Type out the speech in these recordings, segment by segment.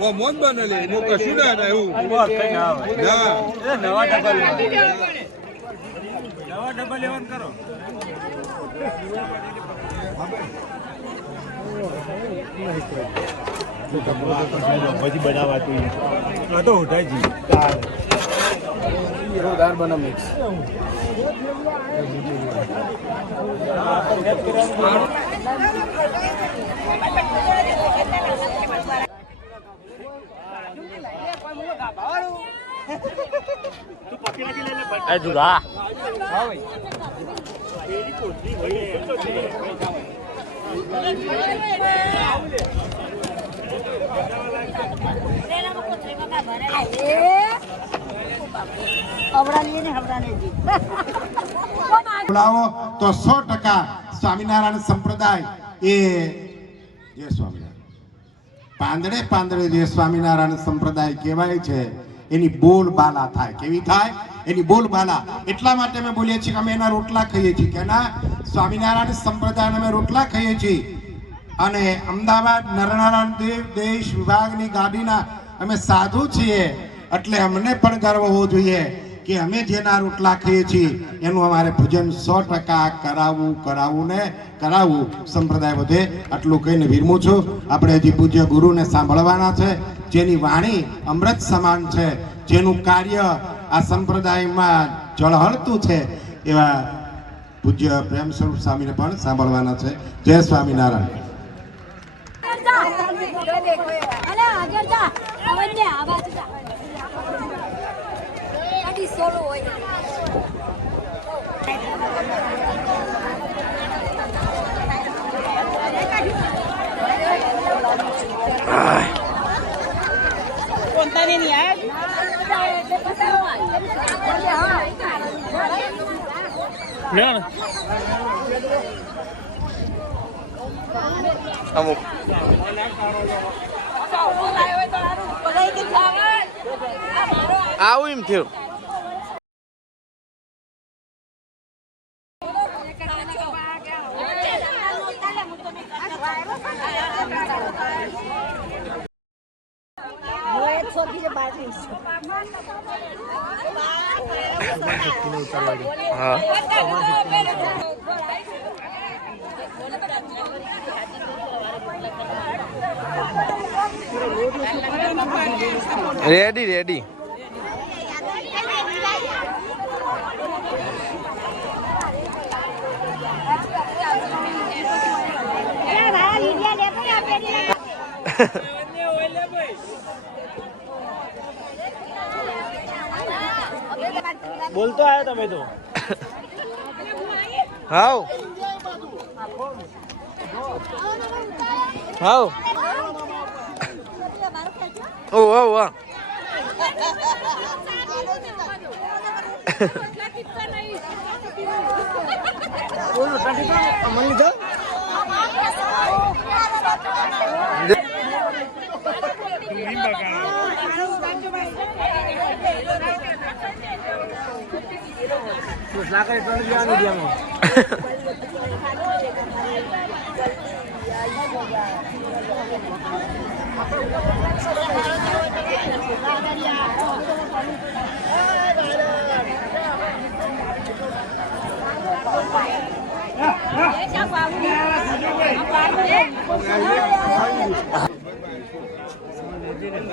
वो मोन बनेले नो कશું ના ના એવું નવા ડબલ લેવન કરો પછી બનાવાતી આ તો ઉઠાઈ દાળ બના મિક્સ જુદા બોલાવો તો 100% સ્વામિનારાયણ સંપ્રદાય એ જે સ્વામિનારાયણ પાંદડે જે સ્વામિનારાયણ સંપ્રદાય કહેવાય છે એની બોલબાલા થાય. કેવી થાય? એની બોલબાલા. એટલા માટે અમે બોલીએ છીએ કે અમે એના રોટલા ખાઈએ છીએ. કેના? સ્વામિનારાયણ સંપ્રદાય અમે રોટલા ખાઈએ છીએ. અને અમદાવાદ નરનારાયણ દેવ દેશ વિભાગની ગાડીના અમે સાધુ છીએ, એટલે અમને પણ ગર્વ હોવો જોઈએ કે અમે જેના રોટલા ખાઈએ છીએ એનું અમારે ભજન 100% કરાવવું સંપ્રદાય વધે. આટલું કહીને વિરમું છું. આપણે હજી પૂજ્ય ગુરુને સાંભળવાના છે, જેની વાણી અમૃત સમાન છે, જેનું કાર્ય આ સંપ્રદાયમાં ઝળહળતું છે, એવા પૂજ્ય પ્રેમ સ્વરૂપ સ્વામીને પણ સાંભળવાના છે. જય સ્વામિનારાયણ. અમુક આવું એમ થયું. રેડી રેડી બોલતો આયા તમે તો. હાઉ હાઉ ઓ ઓ ઓ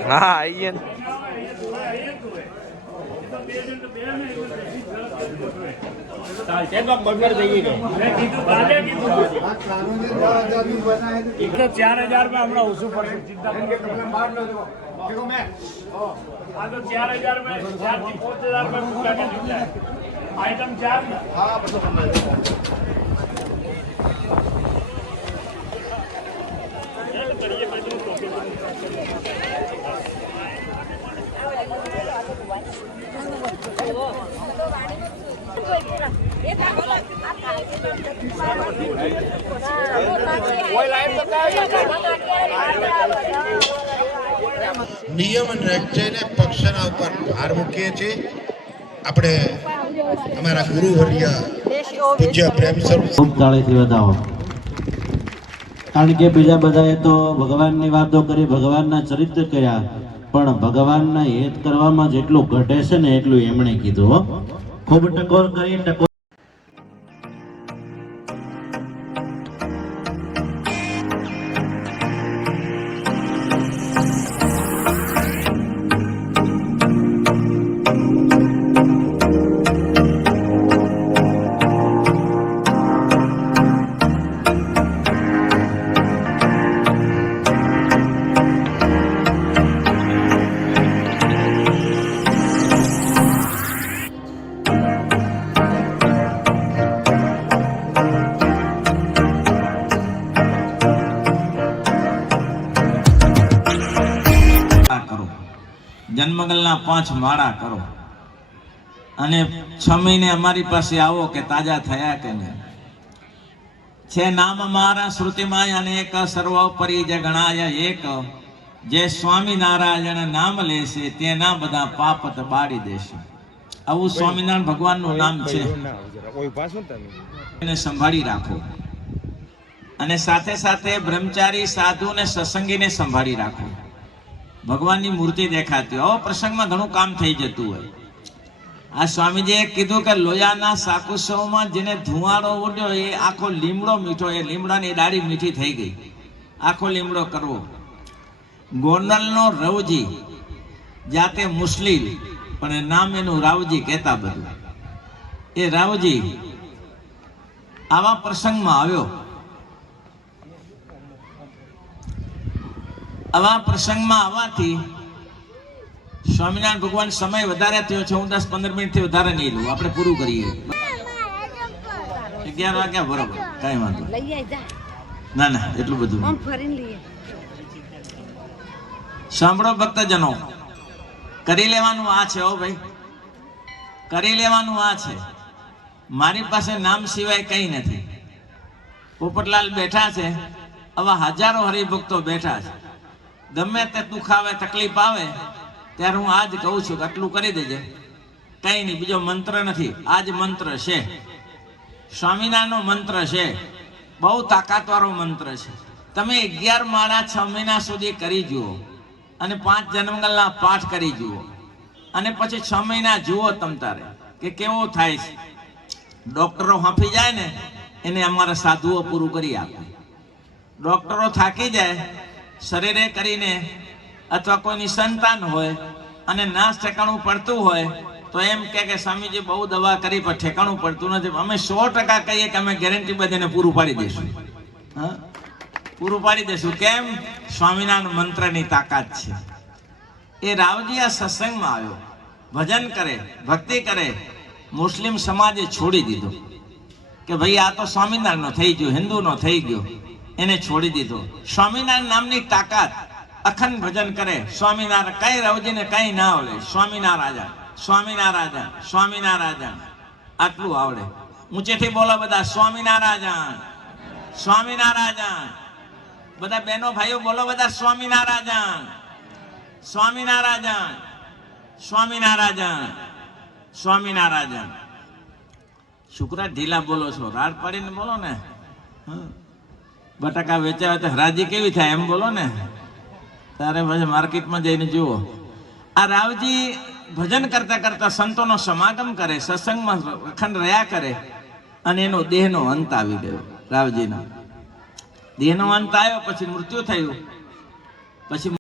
હા આઈએ आइटम 4 ना हां નિયમ અને રચઈને પક્ષના ઉપર ભાર મૂકીએ છીએ. આપણે અમારા ગુરુવર્ય પૂજ્ય પ્રેમ સ્વરૂપ ખૂબ તાળીથી વધાવો. કારણ કે બીજા બધાએ તો ભગવાનની વાતો કરી, ભગવાનના ચરિત્ર કર્યા, પણ ભગવાનના હેત કરવામાં જેટલું ઘટે છે ને એટલું એમણે કીધું. હો, ખૂબ ટકોર કરી. ટકોર જન્મગલના 5 માળા કરો અને 6 મહિને અમારી પાસે આવો કે તાજા થયા કે નહીં. છે નામ અમારા શ્રુતિમાય અનેક સર્વોપરી જે ગણાય એક. જે સ્વામિનારાયણ નામ લેશે તેના બધા પાપત બાળી દેશે. આવું સ્વામિનારાયણ ભગવાનનું નામ છે. એને સંભાળી રાખો અને સાથે સાથે બ્રહ્મચારી સાધુ ને સત્સંગીને સંભાળી રાખો. ભગવાનની મૂર્તિ દેખાતી હોય, પ્રસંગમાં ઘણું કામ થઈ જતું હોય. આ સ્વામીજીએ કીધું કે લોયાના સાકુસવમાં જેને ધુવાડો ઉડ્યો એ આખો લીમડો મીઠો, એ લીમડાની ડાળી મીઠી થઈ ગઈ. આખો લીમડો કરવો. ગોંડલનો રવજી, જાતે મુસ્લિમ પણ નામ એનું રાવજી કહેતા બધું. એ રાવજી આવા પ્રસંગમાં આવ્યો. આવા પ્રસંગમાં આવવાથી સ્વામિનારાયણ ભગવાન સમય વધારે થયો છે. હું 10-15 મિનિટથી વધારે નહીં લઉં, આપણે પૂરું કરીએ. 11 વાગ્યા બરોબર, કઈ વાંધો ના ના, એટલું બધું સાંભળો ભક્તજનો. કરી લેવાનું આ છે. હો ભાઈ, કરી લેવાનું આ છે. મારી પાસે નામ સિવાય કઈ નથી. પોપટલાલ બેઠા છે, આવા હજારો હરિભક્તો બેઠા છે. ગમે તે દુઃખ આવે, તકલીફ આવે ત્યારે હું આજ કહું છું કે આટલું કરી દેજે, કઈ નહીં. બીજો મંત્ર નથી, આજ મંત્ર છે. સ્વામિનારાયણનો મંત્ર છે, બહુ તાકાતવાળો મંત્ર છે. તમે 11 માળા 6 મહિના સુધી કરી જુઓ અને 5 જન્મગલના પાઠ કરી જુઓ અને પછી 6 મહિના જુઓ તમ તારે કે કેવો થાય છે. ડોક્ટરો હાંફી જાય ને એને અમારા સાધુઓ પૂરું કરી આપે. ડોક્ટરો થાકી જાય શરીરે કરીને, અથવા કોઈની સંતાન હોય અને નાશ ઠેકાણું પડતું હોય તો એમ કે સ્વામીજી બહુ દવા કરી પણ ઠેકાણું પડતું નથી. અમે 100% કહીએ કે અમે ગેરંટી બધીને પૂરું પાડી દઈશું. હા, પૂરું પાડી દઈશું. કેમ? સ્વામિનારાયણ મંત્રની તાકાત છે. એ રાવજી આ સત્સંગમાં આવ્યો, ભજન કરે, ભક્તિ કરે. મુસ્લિમ સમાજે છોડી દીધો કે ભાઈ આ તો સ્વામિનારાયણનો થઈ ગયો, હિન્દુનો થઈ ગયો, એને છોડી દીધો. સ્વામિનારાયણ નામની તાકાત, અખંડ ભજન કરે. સ્વામિનારાયણ કઈ રાવજીને કઈ ના આવડે. સ્વામિનારાયણ, સ્વામિનારાયણ, સ્વામિનારાયણ આટલું આવડે. ઊંચેથી બોલો બધા, સ્વામિનારાયણ, સ્વામિનારાયણ. બધા બહેનો ભાઈઓ બોલો બધા, સ્વામિનારાયણ, સ્વામિનારાયણ, સ્વામિનારાયણ, સ્વામિનારાયણ. શુક્રા ઢીલા બોલો છો, રાડ પાડીને બોલો ને. બટાકા વેચાવે તો હરાજી કેવી થાય એમ બોલો ને. તારે પછી માર્કેટમાં જઈને જુઓ. આ રાવજી ભજન કરતા કરતા સંતોનો સમાગમ કરે, સત્સંગમાં અખંડ રહ્યા કરે અને એનો દેહનો અંત આવી ગયો. રાવજીનો દેહનો અંત આવ્યો, પછી મૃત્યુ થયું. પછી